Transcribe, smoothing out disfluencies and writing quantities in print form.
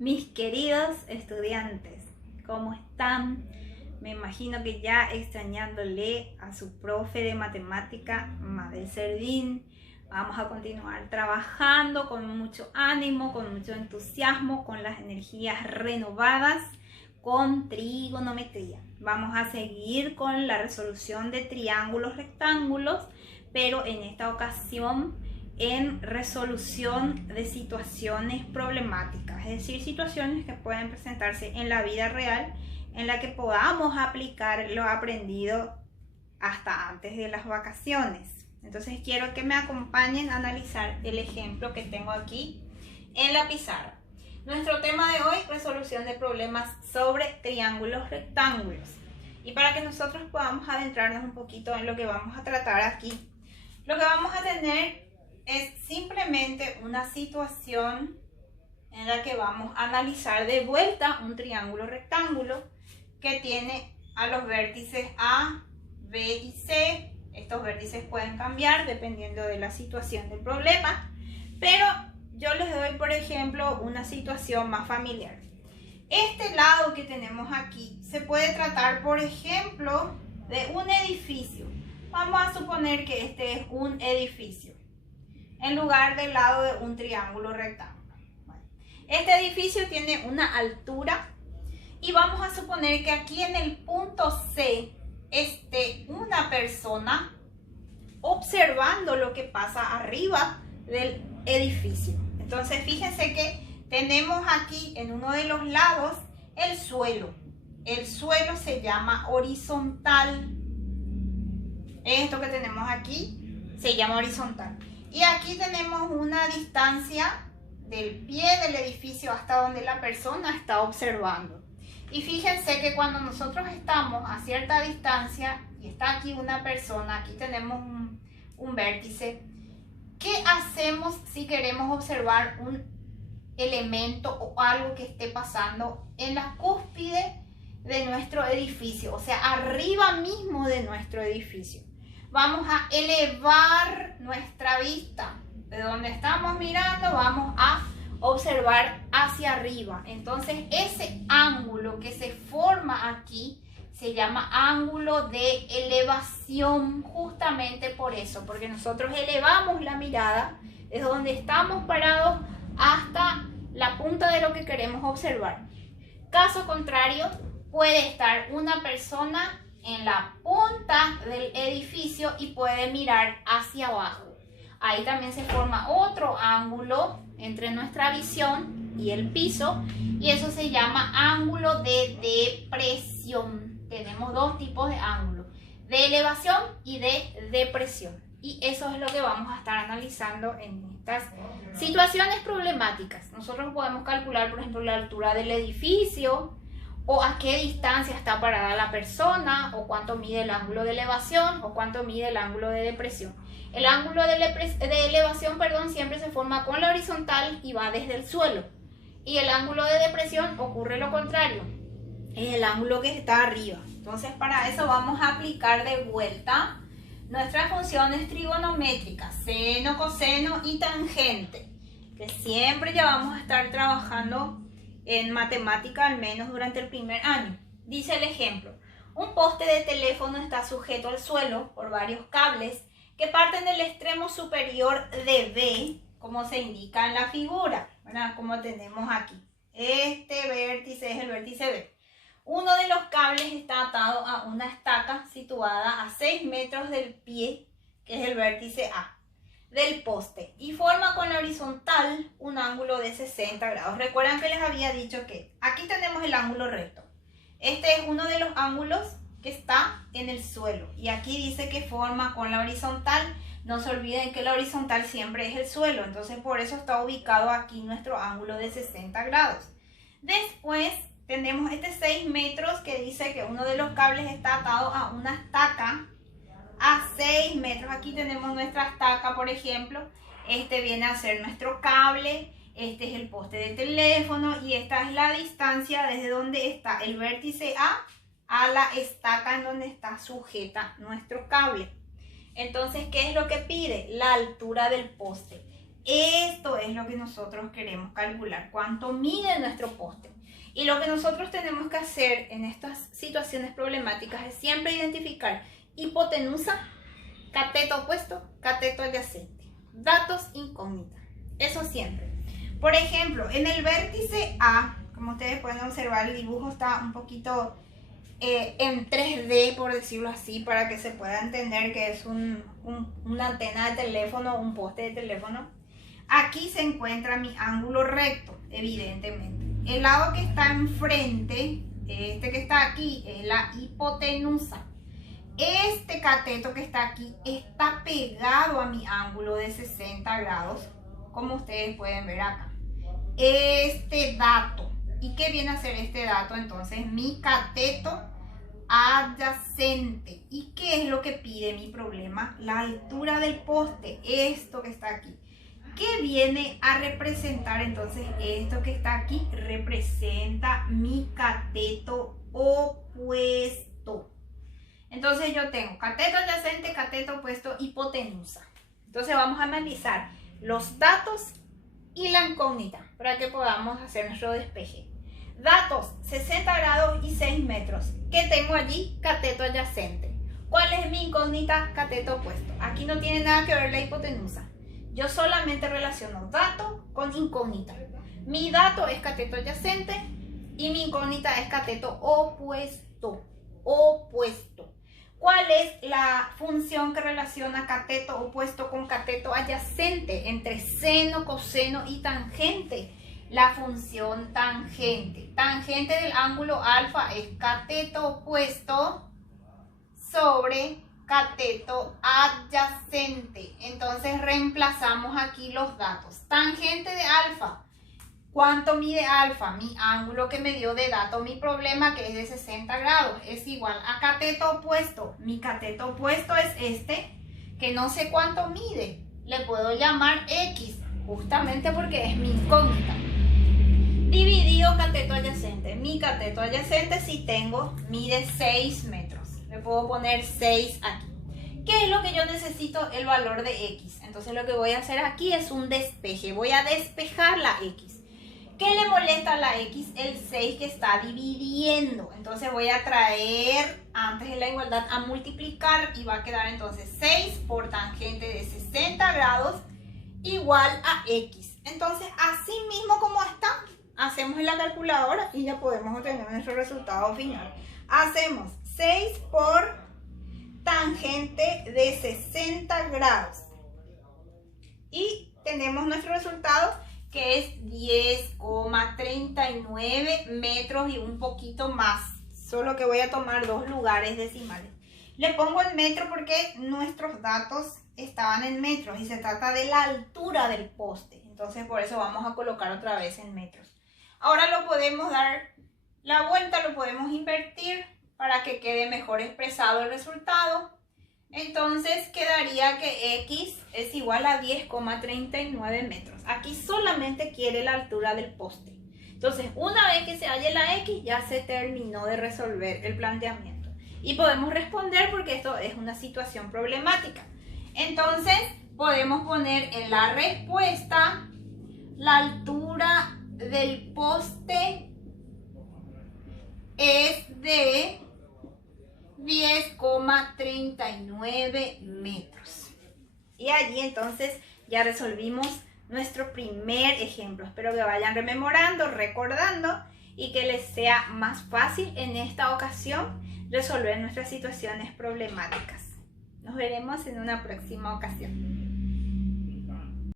Mis queridos estudiantes, ¿cómo están? Me imagino que ya extrañándole a su profe de matemática, Mabel Cerdín. Vamos a continuar trabajando con mucho ánimo, con mucho entusiasmo, con las energías renovadas, con trigonometría. Vamos a seguir con la resolución de triángulos rectángulos, pero en esta ocasión en resolución de situaciones problemáticas, es decir, situaciones que pueden presentarse en la vida real en la que podamos aplicar lo aprendido hasta antes de las vacaciones. Entonces quiero que me acompañen a analizar el ejemplo que tengo aquí en la pizarra. Nuestro tema de hoy, resolución de problemas sobre triángulos rectángulos. Y para que nosotros podamos adentrarnos un poquito en lo que vamos a tratar aquí, lo que vamos a tener es simplemente una situación en la que vamos a analizar de vuelta un triángulo rectángulo que tiene a los vértices A, B y C. Estos vértices pueden cambiar dependiendo de la situación del problema, pero yo les doy, por ejemplo, una situación más familiar. Este lado que tenemos aquí se puede tratar, por ejemplo, de un edificio. Vamos a suponer que este es un edificio en lugar del lado de un triángulo rectángulo. Este edificio tiene una altura y vamos a suponer que aquí en el punto C esté una persona observando lo que pasa arriba del edificio. Entonces fíjense que tenemos aquí en uno de los lados el suelo. El suelo se llama horizontal. Esto que tenemos aquí se llama horizontal. Y aquí tenemos una distancia del pie del edificio hasta donde la persona está observando. Y fíjense que cuando nosotros estamos a cierta distancia y está aquí una persona, aquí tenemos un vértice, ¿qué hacemos si queremos observar un elemento o algo que esté pasando en la cúspide de nuestro edificio? O sea, arriba mismo de nuestro edificio. Vamos a elevar nuestra vista. De donde estamos mirando, vamos a observar hacia arriba. Entonces, ese ángulo que se forma aquí se llama ángulo de elevación, justamente por eso, porque nosotros elevamos la mirada desde donde estamos parados hasta la punta de lo que queremos observar. Caso contrario, puede estar una persona en la punta del edificio y puede mirar hacia abajo. Ahí también se forma otro ángulo entre nuestra visión y el piso y eso se llama ángulo de depresión. Tenemos dos tipos de ángulos, de elevación y de depresión. Y eso es lo que vamos a estar analizando en estas situaciones problemáticas. Nosotros podemos calcular, por ejemplo, la altura del edificio, o a qué distancia está parada la persona, o cuánto mide el ángulo de elevación, o cuánto mide el ángulo de depresión. El ángulo de elevación, siempre se forma con la horizontal y va desde el suelo. Y el ángulo de depresión ocurre lo contrario, es el ángulo que está arriba. Entonces, para eso vamos a aplicar de vuelta nuestras funciones trigonométricas, seno, coseno y tangente, que siempre ya vamos a estar trabajando en matemática, al menos durante el primer año. Dice el ejemplo: un poste de teléfono está sujeto al suelo por varios cables que parten del extremo superior de B, como se indica en la figura, ¿verdad? Como tenemos aquí. Este vértice es el vértice B. Uno de los cables está atado a una estaca situada a 6 metros del pie, que es el vértice A, del poste, y forma con la horizontal un ángulo de 60 grados. Recuerdan que les había dicho que aquí tenemos el ángulo recto. Este es uno de los ángulos que está en el suelo y aquí dice que forma con la horizontal. No se olviden que la horizontal siempre es el suelo, entonces por eso está ubicado aquí nuestro ángulo de 60 grados. Después tenemos este 6 metros que dice que uno de los cables está atado a una estaca a 6 metros. Aquí tenemos nuestra estaca, por ejemplo. Este viene a ser nuestro cable, este es el poste de teléfono y esta es la distancia desde donde está el vértice a la estaca en donde está sujeta nuestro cable. Entonces, ¿qué es lo que pide? La altura del poste. Esto es lo que nosotros queremos calcular, cuánto mide nuestro poste. Y lo que nosotros tenemos que hacer en estas situaciones problemáticas es siempre identificar hipotenusa, cateto opuesto, cateto adyacente. Datos incógnitas. Eso siempre. Por ejemplo, en el vértice A, como ustedes pueden observar, el dibujo está un poquito en 3D, por decirlo así, para que se pueda entender que es una antena de teléfono, un poste de teléfono. Aquí se encuentra mi ángulo recto, evidentemente. El lado que está enfrente, este que está aquí, es la hipotenusa. Este cateto que está aquí está pegado a mi ángulo de 60 grados, como ustedes pueden ver acá. Este dato. ¿Y qué viene a ser este dato? Entonces, mi cateto adyacente. ¿Y qué es lo que pide mi problema? La altura del poste, esto que está aquí. ¿Qué viene a representar? Entonces, esto que está aquí representa mi cateto opuesto. Entonces, yo tengo cateto adyacente, cateto opuesto, hipotenusa. Entonces, vamos a analizar los datos y la incógnita para que podamos hacer nuestro despeje. Datos, 60 grados y 6 metros. ¿Qué tengo allí? Cateto adyacente. ¿Cuál es mi incógnita? Cateto opuesto. Aquí no tiene nada que ver la hipotenusa. Yo solamente relaciono dato con incógnita. Mi dato es cateto adyacente y mi incógnita es cateto opuesto. Opuesto. ¿Cuál es la función que relaciona cateto opuesto con cateto adyacente entre seno, coseno y tangente? La función tangente. Tangente del ángulo alfa es cateto opuesto sobre cateto adyacente. Entonces reemplazamos aquí los datos. Tangente de alfa. ¿Cuánto mide alfa? Mi ángulo que me dio de dato mi problema, que es de 60 grados, es igual a cateto opuesto. Mi cateto opuesto es este, que no sé cuánto mide. Le puedo llamar X, justamente porque es mi incógnita. Dividido cateto adyacente. Mi cateto adyacente, si tengo, mide 6 metros. Le puedo poner 6 aquí. ¿Qué es lo que yo necesito? El valor de X. Entonces lo que voy a hacer aquí es un despeje. Voy a despejar la X. ¿Qué le molesta a la X? El 6 que está dividiendo. Entonces voy a traer antes de la igualdad a multiplicar y va a quedar entonces 6 por tangente de 60 grados igual a X. Entonces así mismo como está, hacemos en la calculadora y ya podemos obtener nuestro resultado final. Hacemos 6 por tangente de 60 grados y tenemos nuestro resultado, que es 10,39 metros y un poquito más, solo que voy a tomar 2 lugares decimales. Le pongo el metro porque nuestros datos estaban en metros y se trata de la altura del poste, entonces por eso vamos a colocar otra vez en metros. Ahora lo podemos dar la vuelta, lo podemos invertir para que quede mejor expresado el resultado. Entonces quedaría que X es igual a 10,39 metros. Aquí solamente quiere la altura del poste. Entonces, una vez que se halle la X, ya se terminó de resolver el planteamiento. Y podemos responder porque esto es una situación problemática. Entonces, podemos poner en la respuesta la altura del poste es de 10,39 metros. Y allí entonces ya resolvimos nuestro primer ejemplo. Espero que vayan rememorando, recordando y que les sea más fácil en esta ocasión resolver nuestras situaciones problemáticas. Nos veremos en una próxima ocasión.